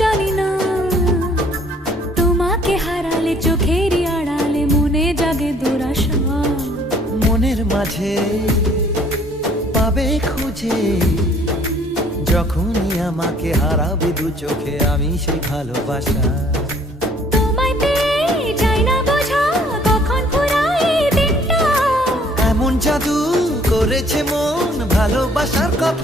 জানি না, তোমাকে হারালে চোখেরই আড়ালে মনে জাগে দুরাশা। মনের মাঝে পাবে খুঁজে, যখনই আমাকে হারাবে দু চোখে আমি সেই ভালোবাসা। তোমায় পেয়ে যাই না বোঝা, কখন ফুরায় দিনটা। এমন জাদু করেছে মন ভালোবাসার কথা।